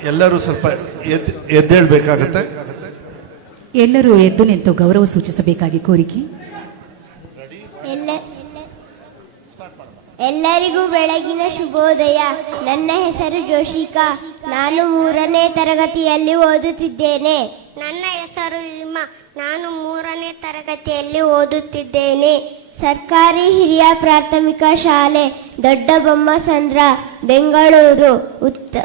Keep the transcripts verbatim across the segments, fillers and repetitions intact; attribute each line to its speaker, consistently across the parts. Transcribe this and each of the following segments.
Speaker 1: ಎಲ್ಲರೂ ಸ್ವಲ್ಪ ಎದ್ದು ಎದ್ದೇಳಬೇಕಾಗತ್ತೆ.
Speaker 2: ಎಲ್ಲರೂ ಎದ್ದು ನಿಂತು ಗೌರವ ಸೂಚಿಸಬೇಕಾಗಿ ಕೋರಿಕೆ.
Speaker 3: ಎಲ್ಲರಿಗೂ ಬೆಳಗಿನ ಶುಭೋದಯ. ನನ್ನ ಹೆಸರು ಜೋಶಿಕಾ. ನಾನು ಮೂರನೇ ತರಗತಿಯಲ್ಲಿ ಓದುತ್ತಿದ್ದೇನೆ.
Speaker 4: ನನ್ನ ಹೆಸರು ಹಿಮ. ನಾನು ಮೂರನೇ ತರಗತಿಯಲ್ಲಿ ಓದುತ್ತಿದ್ದೇನೆ.
Speaker 3: ಸರ್ಕಾರಿ ಹಿರಿಯ ಪ್ರಾಥಮಿಕ ಶಾಲೆ ದೊಡ್ಡಬೊಮ್ಮಸಂದ್ರ, ಬೆಂಗಳೂರು ಉತ್ತ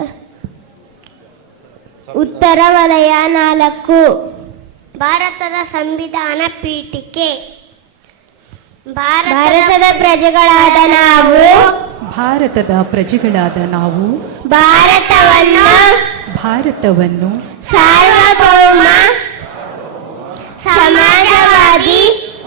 Speaker 3: ಉತ್ತರ ವಲಯ ನಾಲ್ಕು.
Speaker 4: ಭಾರತದ ಸಂವಿಧಾನ ಪೀಠಿಕೆ.
Speaker 3: ಭಾರತದ ಪ್ರಜೆಗಳಾದ ನಾವು
Speaker 2: ಭಾರತದ ಪ್ರಜೆಗಳಾದ ನಾವು
Speaker 3: ಭಾರತವನ್ನು
Speaker 2: ಭಾರತವನ್ನು
Speaker 3: ಸಾರ್ವಭೌಮ, ಸಮಾಜವಾದಿ,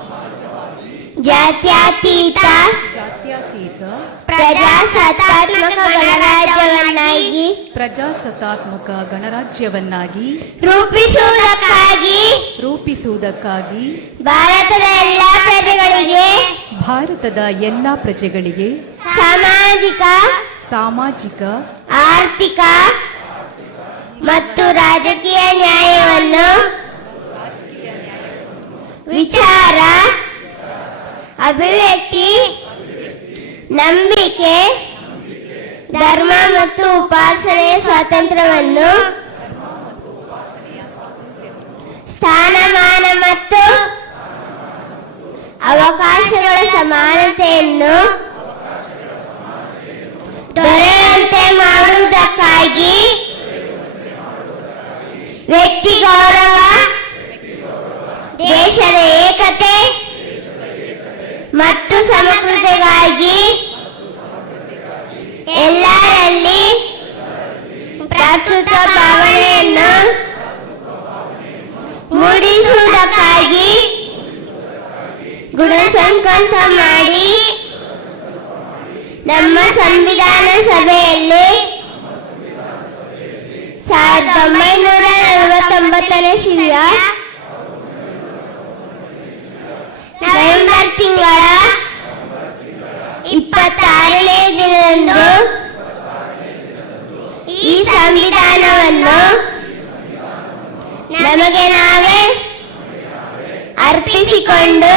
Speaker 3: ಜಾತ್ಯತೀತ,
Speaker 2: ಜಾತ್ಯತೀತ
Speaker 3: ಪ್ರಜಾಸತ್ತಾತ್ಮಕ ಗಣರಾಜ್ಯವನ್ನಾಗಿ
Speaker 2: ಪ್ರಜಾಸತ್ತಾತ್ಮಕ ಗಣರಾಜ್ಯವನ್ನಾಗಿ
Speaker 3: ರೂಪಿಸುವುದಕ್ಕಾಗಿ
Speaker 2: ರೂಪಿಸುವುದಕ್ಕಾಗಿ
Speaker 3: ಭಾರತದ ಎಲ್ಲ ಪ್ರಜೆಗಳಿಗೆ
Speaker 2: ಭಾರತದ ಎಲ್ಲ ಪ್ರಜೆಗಳಿಗೆ
Speaker 3: ಸಾಮಾಜಿಕ,
Speaker 2: ಸಾಮಾಜಿಕ,
Speaker 3: ಆರ್ಥಿಕ ಮತ್ತು ರಾಜಕೀಯ ನ್ಯಾಯವನ್ನು ವಿಚಾರ, ಅಭಿವ್ಯಕ್ತಿ, ನಂಬಿಕೆ, ಧರ್ಮ ಮತ್ತು ಉಪಾಸನೆಯ ಸ್ವಾತಂತ್ರ್ಯವನ್ನು, ಸ್ಥಾನಮಾನ ಮತ್ತು ಅವಕಾಶಗಳ ಸಮಾನತೆಯನ್ನು ದೊರೆಯುವಂತೆ ಮಾಡುವುದಕ್ಕಾಗಿ ವ್ಯಕ್ತಿ ಗೌರವ, ದೇಶದ ಏಕತೆ ಮತ್ತು ಸಮಗ್ರತೆಗಾಗಿ ಎಲ್ಲರಲ್ಲಿ ಭ್ರಾತೃತ್ವ ಭಾವನೆಯನ್ನು ಮೂಡಿಸುವುದಕ್ಕಾಗಿ ಗುಣಸಂಕಲ್ಪ ಮಾಡಿ ನಮ್ಮ ಸಂವಿಧಾನ ಸಭೆಯಲ್ಲಿ ಸಾವಿರದ ಒಂಬೈನೂರ ನಲವತ್ತೊಂಬತ್ತನೇ ಇಸವಿಯ ನವೆಂಬರ್ ತಿಂಗಳ ಇಪ್ಪತ್ತಾರನೇ ದಿನದಂದು ಈ ಸಂವಿಧಾನವನ್ನು ನಮಗೆ ನಾವೇ ಅರ್ಪಿಸಿಕೊಂಡು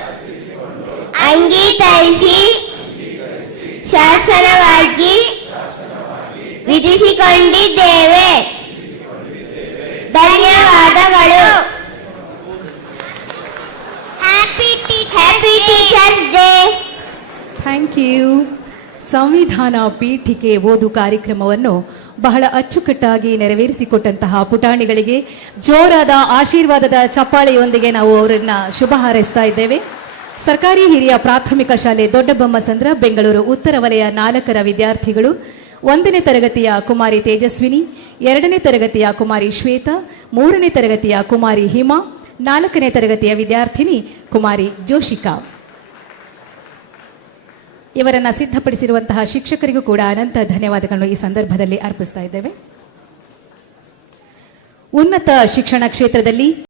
Speaker 3: ಅಂಗೀಕರಿಸಿ ಶಾಸನವಾಗಿ ವಿಧಿಸಿಕೊಂಡಿದ್ದೇವೆ. ಧನ್ಯವಾದಗಳು. Happy teachers day.
Speaker 2: Thank you. ಸಂವಿಧಾನ ಪೀಠಿಕೆ ಓದು ಕಾರ್ಯಕ್ರಮವನ್ನು ಬಹಳ ಅಚ್ಚುಕಟ್ಟಾಗಿ ನೆರವೇರಿಸಿಕೊಟ್ಟಂತಹ ಪುಟಾಣಿಗಳಿಗೆ ಜೋರಾದ ಆಶೀರ್ವಾದದ ಚಪ್ಪಾಳೆಯೊಂದಿಗೆ ನಾವು ಅವರನ್ನ ಶುಭ ಹಾರೈಸ್ತಾ ಇದ್ದೇವೆ. ಸರ್ಕಾರಿ ಹಿರಿಯ ಪ್ರಾಥಮಿಕ ಶಾಲೆ ದೊಡ್ಡಬೊಮ್ಮಸಂದ್ರ, ಬೆಂಗಳೂರು ಉತ್ತರ ವಲಯ ನಾಲ್ಕರ ವಿದ್ಯಾರ್ಥಿಗಳು ಒಂದನೇ ತರಗತಿಯ ಕುಮಾರಿ ತೇಜಸ್ವಿನಿ, ಎರಡನೇ ತರಗತಿಯ ಕುಮಾರಿ ಶ್ವೇತಾ, ಮೂರನೇ ತರಗತಿಯ ಕುಮಾರಿ ಹಿಮಾ, ನಾಲ್ಕನೇ ತರಗತಿಯ ವಿದ್ಯಾರ್ಥಿನಿ ಕುಮಾರಿ ಜೋಶಿಕಾ. ಇವರನ್ನ ಸಿದ್ಧಪಡಿಸಿರುವಂತಹ ಶಿಕ್ಷಕರಿಗೂ ಕೂಡ ಅನಂತ ಧನ್ಯವಾದಗಳನ್ನು ಈ ಸಂದರ್ಭದಲ್ಲಿ ಅರ್ಪಿಸ್ತಾ ಇದ್ದೇವೆ. ಉನ್ನತ ಶಿಕ್ಷಣ ಕ್ಷೇತ್ರದಲ್ಲಿ